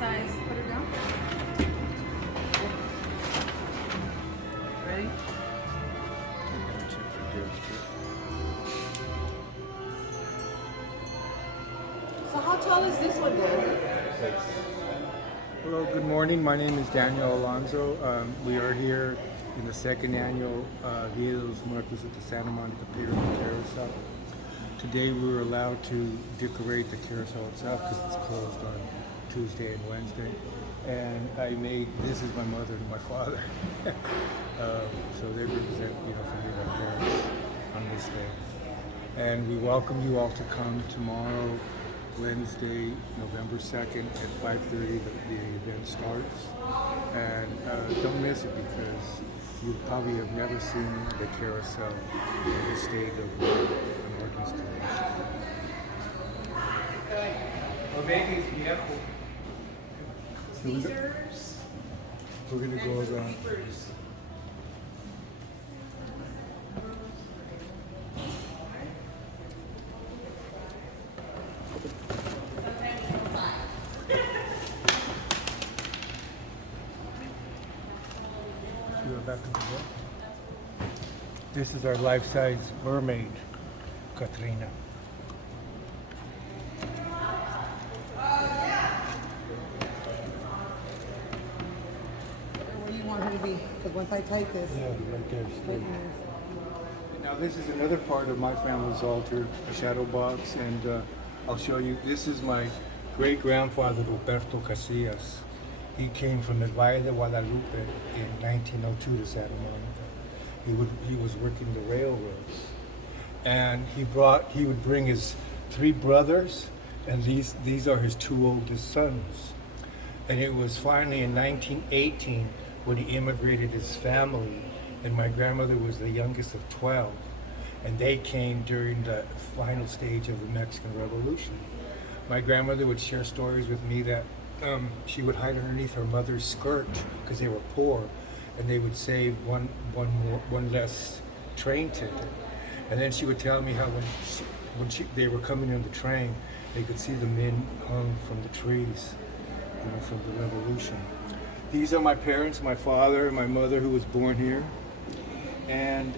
size. Put her down. Ready? So how tall is this one, Dan? Hello, good morning. My name is Daniel Alonzo. We are here in the second annual Dia de los Muertos at the Santa Monica Pier and Carousel. Today we were allowed to decorate the carousel itself because it's closed on Tuesday and Wednesday. And I made, this is my mother and my father. So they represent, for me, my parents on this day. And we welcome you all to come tomorrow, Wednesday, November 2nd at 5:30, the event starts. And don't miss it because you probably have never seen the carousel in the state of an installation. Caesars. We're going to go around. Back to the book. This is our life-size mermaid, Katrina. Where do you want her to be? Because once I type this, Yeah, right there. right Straight. here. Now this is another part of my family's altar, a shadow box, and I'll show you. This is my great-grandfather, Roberto Casillas. He came from the Valle de Guadalupe in 1902 to Santa Monica. He was working the railroads, and he would bring his 3 brothers, and these are his 2 oldest sons. And it was finally in 1918 when he immigrated his family, and my grandmother was the youngest of 12, and they came during the final stage of the Mexican Revolution. My grandmother would share stories with me that she would hide underneath her mother's skirt because they were poor, and they would save one less train ticket. And then she would tell me how they were coming in the train, they could see the men hung from the trees, from the revolution. These are my parents, my father and my mother, who was born here. And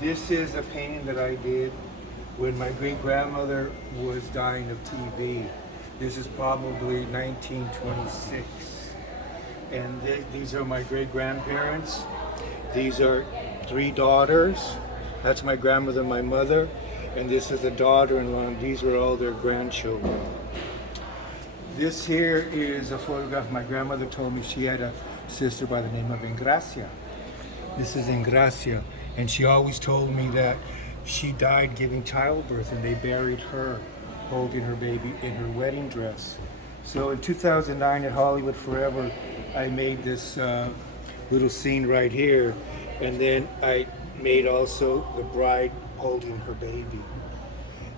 this is a painting that I did when my great-grandmother was dying of TB. This is probably 1926. And these are my great-grandparents. These are 3 daughters. That's my grandmother and my mother. And this is a daughter-in-law, and these are all their grandchildren. This here is a photograph. My grandmother told me she had a sister by the name of Ingracia. This is Ingracia. And she always told me that she died giving childbirth, and they buried her holding her baby in her wedding dress. So in 2009 at Hollywood Forever, I made this little scene right here, and then I made also the bride holding her baby.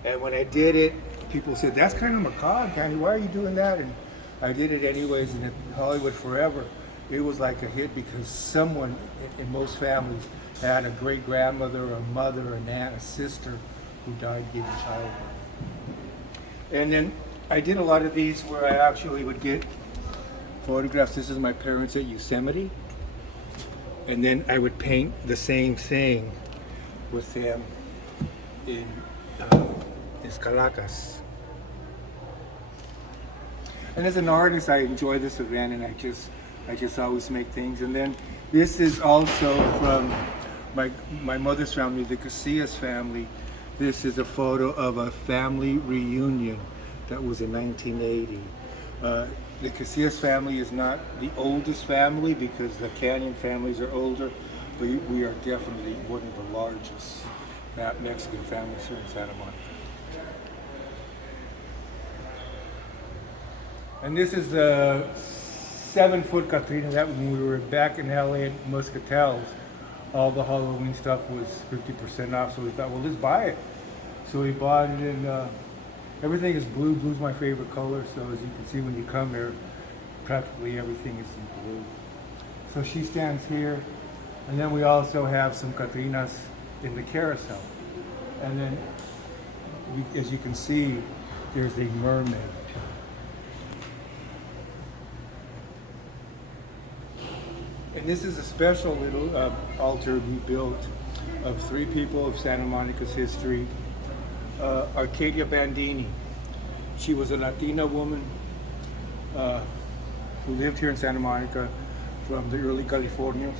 And when I did it, people said, "That's kind of macabre, Danny, why are you doing that?" And I did it anyways, and at Hollywood Forever, it was like a hit because someone in most families had a great-grandmother, a mother, an aunt, a sister who died giving childbirth. And then I did a lot of these where I actually would get photographs. This is my parents at Yosemite. And then I would paint the same thing with them in Escalacas. And as an artist, I enjoy this event, and I just always make things. And then this is also from my mother's family, the Casillas family. This is a photo of a family reunion that was in 1980. The Casillas family is not the oldest family because the Canyon families are older, but we are definitely one of the largest Mexican families here in Santa Monica. And this is a 7-foot Catrina. That when we were back in LA at Muscatel's, all the Halloween stuff was 50% off, so we thought, well, let's buy it. So we bought it, and everything is blue. Blue's my favorite color, so as you can see when you come here, practically everything is in blue. So she stands here, and then we also have some Catrinas in the carousel. And then, as you can see, there's a mermaid. And this is a special little altar we built of three people of Santa Monica's history. Arcadia Bandini. She was a Latina woman who lived here in Santa Monica from the early Californias.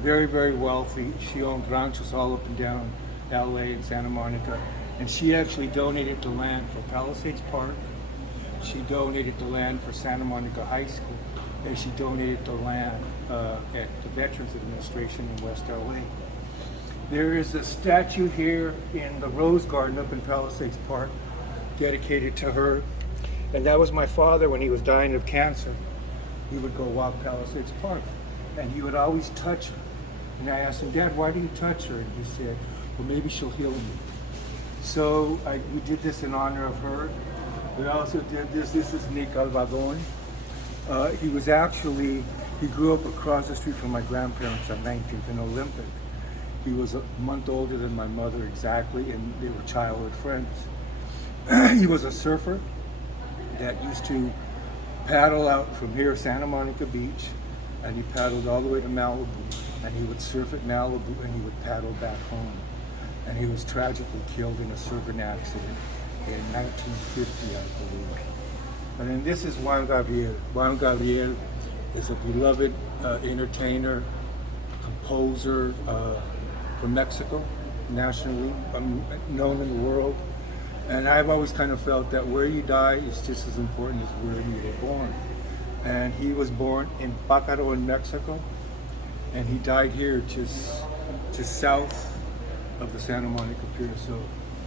Very, very wealthy. She owned ranchos all up and down LA and Santa Monica. And she actually donated the land for Palisades Park. She donated the land for Santa Monica High School. And she donated the land at the Veterans Administration in West LA. There is a statue here in the Rose Garden up in Palisades Park dedicated to her. And that was my father when he was dying of cancer. He would go walk Palisades Park and he would always touch her. And I asked him, Dad, why do you touch her? And he said, well, maybe she'll heal me. So we did this in honor of her. We also did this. This is Nick Alvadon. He grew up across the street from my grandparents on 19th and Olympic. He was a month older than my mother exactly, and they were childhood friends. He was a surfer that used to paddle out from here, Santa Monica Beach, and he paddled all the way to Malibu, and he would surf at Malibu, and he would paddle back home. And he was tragically killed in a surfing accident in 1950, I believe. And then this is Juan Gabriel. Juan Gabriel is a beloved entertainer, composer from Mexico, nationally known in the world. And I've always kind of felt that where you die is just as important as where you were born. And he was born in Pácaro in Mexico, and he died here just south of the Santa Monica Pier. So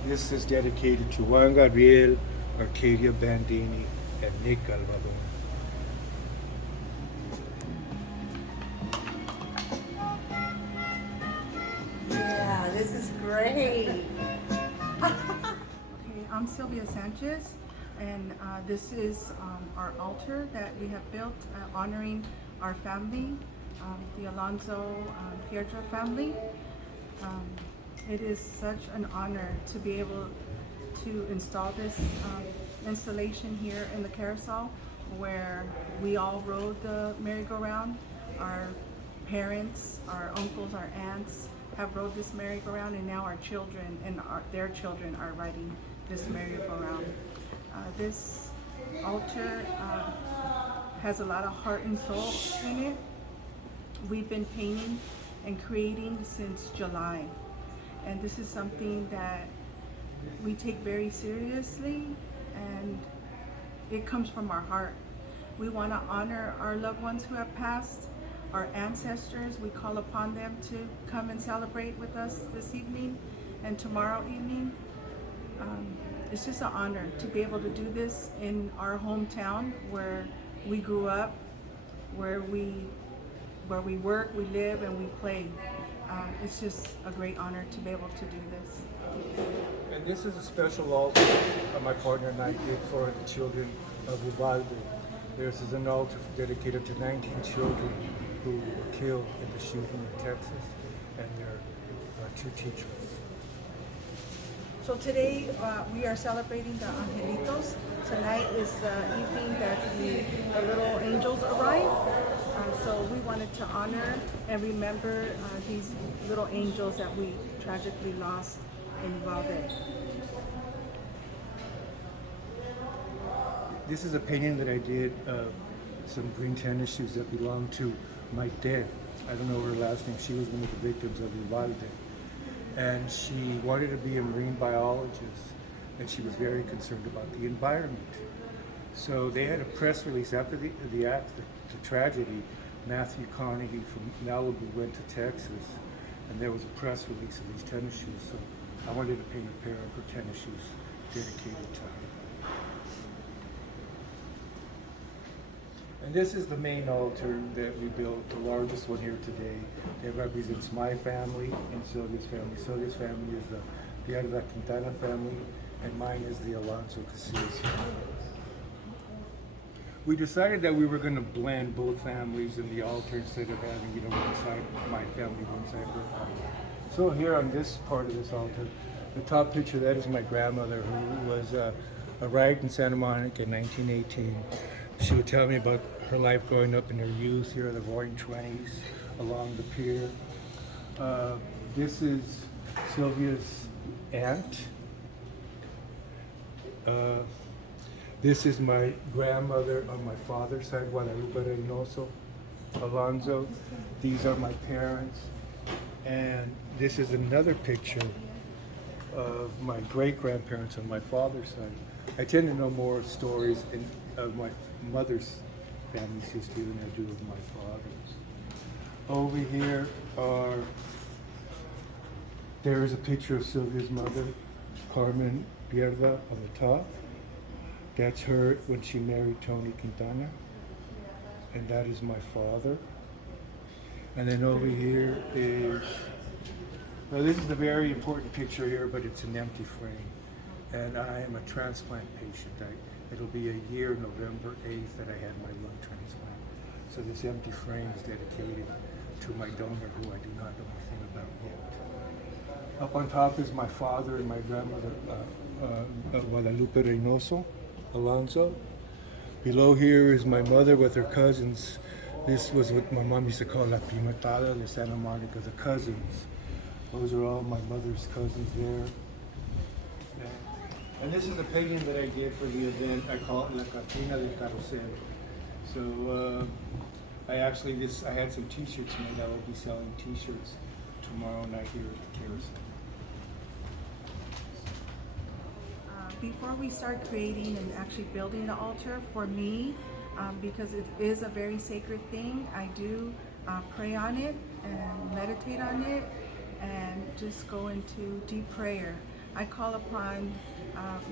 this is dedicated to Juan Gabriel, Arcadia Bandini, and Nick Alvadon. Yeah, this is great. Okay, I'm Sylvia Sanchez, and this is our altar that we have built honoring our family, the Alonzo Pier-goers family. It is such an honor to be able to install this installation here in the Carousel, where we all rode the merry-go-round. Our parents, our uncles, our aunts have rode this merry-go-round, and now our children and their children are riding this merry-go-round. This altar has a lot of heart and soul in it. We've been painting and creating since July, and this is something that we take very seriously, and it comes from our heart. We want to honor our loved ones who have passed, our ancestors. We call upon them to come and celebrate with us this evening and tomorrow evening. It's just an honor to be able to do this in our hometown where we grew up, where we work, we live, and we play. It's just a great honor to be able to do this. And this is a special altar my partner and I did for the children of Uvalde. This is an altar dedicated to 19 children who were killed in the shooting in Texas, and their two teachers. So today we are celebrating the Angelitos. Tonight is the evening that the little angels arrive. So we wanted to honor and remember these little angels that we tragically lost in Uvalde. This is a painting that I did of some green tennis shoes that belong to my dad. I don't know her last name. She was one of the victims of Uvalde. And she wanted to be a marine biologist, and she was very concerned about the environment. So they had a press release after the tragedy. Matthew Carnegie from Malibu went to Texas, and there was a press release of these tennis shoes. So I wanted to paint a pair of her tennis shoes dedicated to her. And this is the main altar that we built, the largest one here today. It represents my family and Sylvia's family. Sylvia's family is the Dia de la Quintana family, and mine is the Alonso Casillas family. We decided that we were going to blend both families in the altar instead of having, one side my family, one side her family. So here on this part of this altar, the top picture, that is my grandmother, who was a ride in Santa Monica in 1918. She would tell me about her life growing up in her youth here, the Roaring Twenties, along the pier. This is Sylvia's aunt. This is my grandmother on my father's side, Guadalupe Reynoso, Alonzo. These are my parents. And this is another picture of my great-grandparents on my father's side. I tend to know more stories of my mother's family's history than I do of my father's. Over here there is a picture of Sylvia's mother, Carmen Pierda, on the top. That's her when she married Tony Quintana. And that is my father. And then over here is, well, this is a very important picture here, but it's an empty frame. And I am a transplant patient. It'll be a year, November 8th, that I had my lung transplant. So this empty frame is dedicated to my donor, who I do not know anything about yet. Up on top is my father and my grandmother, Guadalupe Reynoso, Alonzo. Below here is my mother with her cousins. This was what my mom used to call La Pimentada de Santa Monica, the cousins. Those are all my mother's cousins there. And this is a painting that I did for the event. I call it La Cantina del Carousel. So I had some t-shirts made. I will be selling t-shirts tomorrow night here at the Carousel. Before we start creating and actually building the altar, for me, because it is a very sacred thing, I do pray on it and meditate on it and just go into deep prayer. I call upon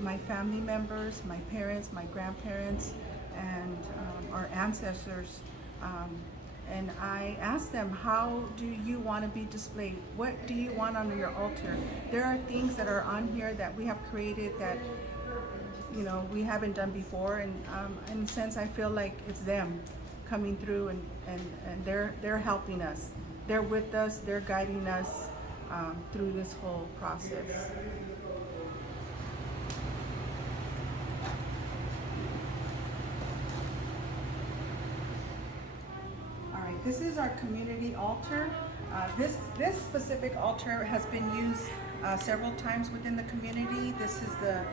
my family members, my parents, my grandparents, and our ancestors. And I ask them, how do you want to be displayed? What do you want on your altar? There are things that are on here that we have created that, you know, we haven't done before, and in a sense I feel like it's them coming through, and they're helping us. They're with us, they're guiding us through this whole process. This is our community altar. This specific altar has been used several times within the community. This is the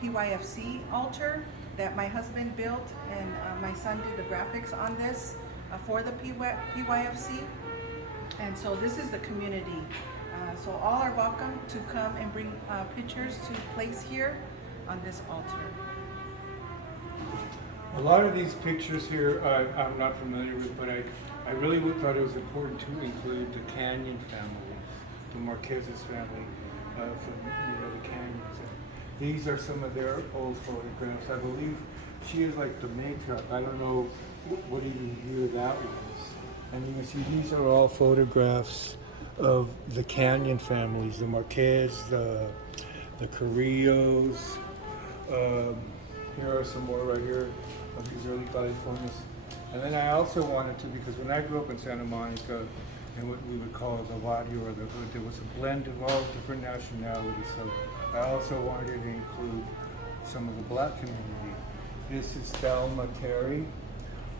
PYFC altar that my husband built, and my son did the graphics on this for the PYFC. And so this is the community. So all are welcome to come and bring pictures to place here on this altar. A lot of these pictures here I'm not familiar with, but I really thought it was important to include the Canyon family, the Marquez's family from the Canyons. These are some of their old photographs. I believe she is like the matriarch. I don't know what even year that was. And you can see these are all photographs of the Canyon families, the Marquez, the Carrillos. Here are some more right here of these early Californians. And then I also wanted to, because when I grew up in Santa Monica, in what we would call the barrio or the hood, there was a blend of all different nationalities. So I also wanted to include some of the black community. This is Thelma Terry,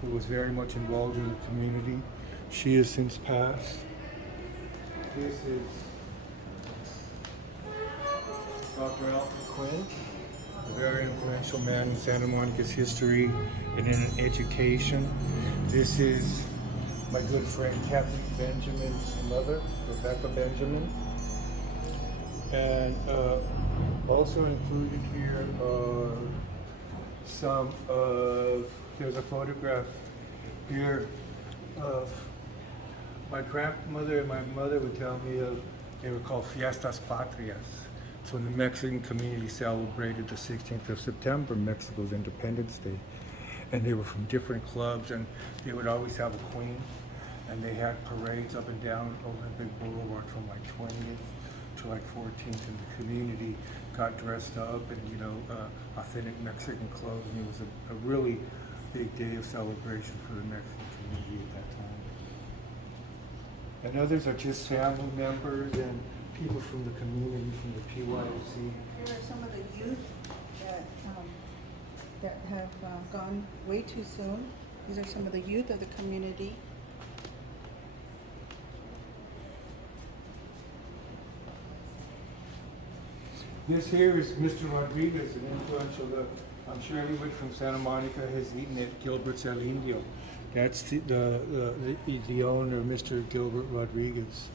who was very much involved in the community. She has since passed. This is Dr. Alfred Quinn, a very influential man in Santa Monica's history and in education. This is my good friend Kathy Benjamin's mother, Rebecca Benjamin. And also included here are some of, there's a photograph here of my grandmother and my mother would tell me of, they were called Fiestas Patrias. So when the Mexican community celebrated the 16th of September, Mexico's Independence Day. And they were from different clubs, and they would always have a queen. And they had parades up and down Olympic Boulevard from like 20th to like 14th, and the community got dressed up in, authentic Mexican clothes, and it was a really big day of celebration for the Mexican community at that time. And others are just family members and people from the community, from the PYOC. Here are some of the youth that have gone way too soon. These are some of the youth of the community. This here is Mr. Rodriguez, an influential, I'm sure everybody from Santa Monica has eaten at Gilbert's El Indio. That's the owner, Mr. Gilbert Rodriguez.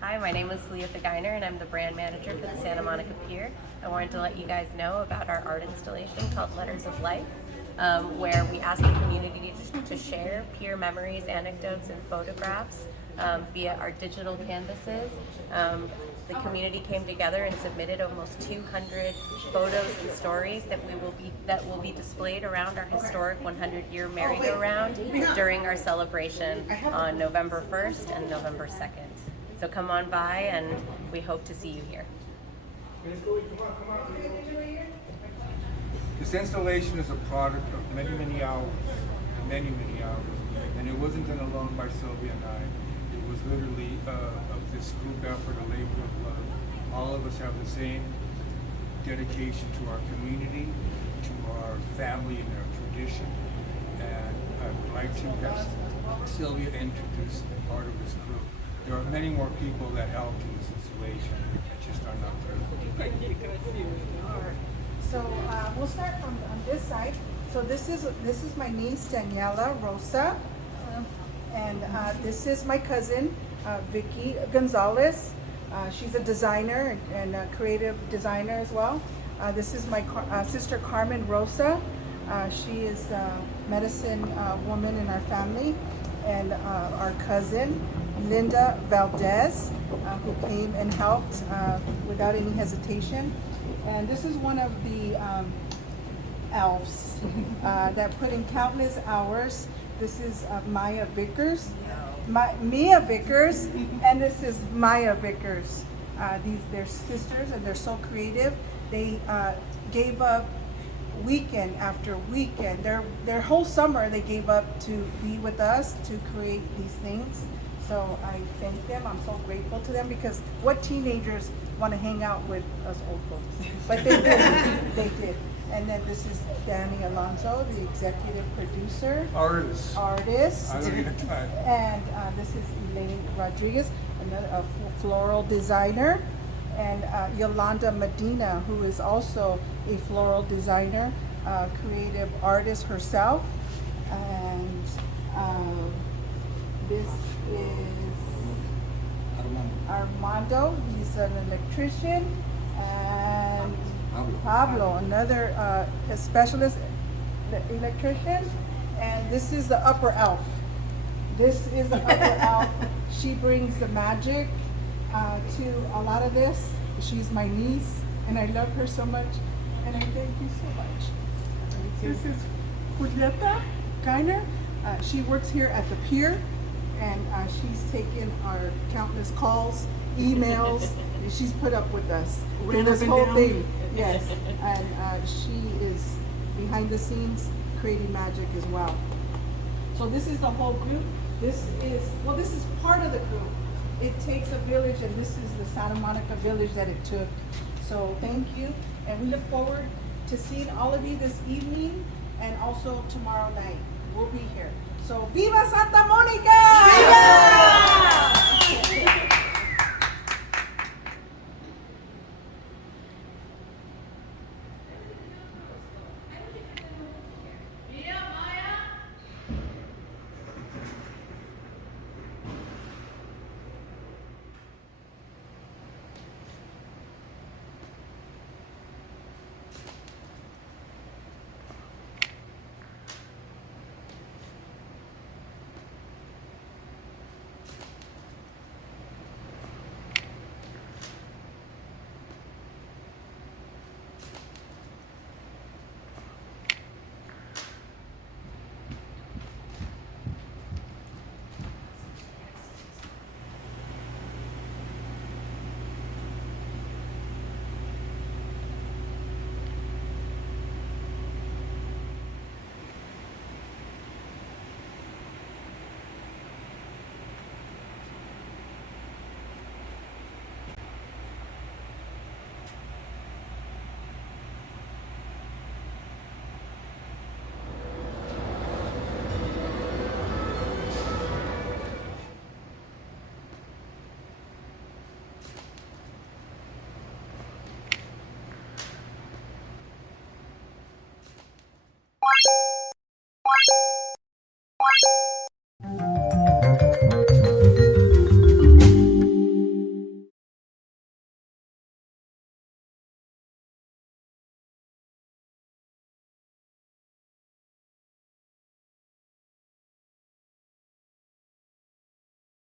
Hi, my name is Sylvia and I'm the brand manager for the Santa Monica Pier. I wanted to let you guys know about our art installation called Letters of Life, where we ask the community to share pier memories, anecdotes, and photographs via our digital canvases. The community came together and submitted almost 200 photos and stories that will be displayed around our historic 100-year merry-go-round during our celebration on November 1st and November 2nd. So come on by, and we hope to see you here. This installation is a product of many, many hours, and it wasn't done alone by Sylvia and I. It was literally of this group effort, a labor of love. All of us have the same dedication to our community, to our family and our tradition, and I would like to have Sylvia introduce part of this group. There are many more people that helped in this installation that just are not present. So we'll start from on this side. So this is my niece Daniela Rosa, and this is my cousin Vicky Gonzalez. She's a designer and a creative designer as well. This is my sister Carmen Rosa. She is a medicine woman in our family, and our cousin Linda Valdez, who came and helped without any hesitation. And this is one of the elves that put in countless hours. This is Mia Vickers, and this is Maya Vickers. They're sisters, and they're so creative. They gave up weekend after weekend. Their whole summer they gave up to be with us to create these things. So I thank them. I'm so grateful to them, because what teenagers want to hang out with us old folks? But they did. They did. And then this is Danny Alonzo, the executive producer. Artist. I don't get time. And this is Elaine Rodriguez, a floral designer. And Yolanda Medina, who is also a floral designer, creative artist herself. And this is Armando. He's an electrician. And Pablo, another a specialist electrician. And this is the upper elf. This is the upper elf. She brings the magic to a lot of this. She's my niece, and I love her so much, and I thank you so much. This is Julieta Geiner. She works here at the pier, and she's taken our countless calls, emails, and she's put up with us through this whole thing. Yes, and she is behind the scenes creating magic as well. So this is the whole group. This is part of the group. It takes a village, and this is the Santa Monica village that it took. So thank you, and we look forward to seeing all of you this evening and also tomorrow night. We'll be here. So Viva Santa Monica! Viva!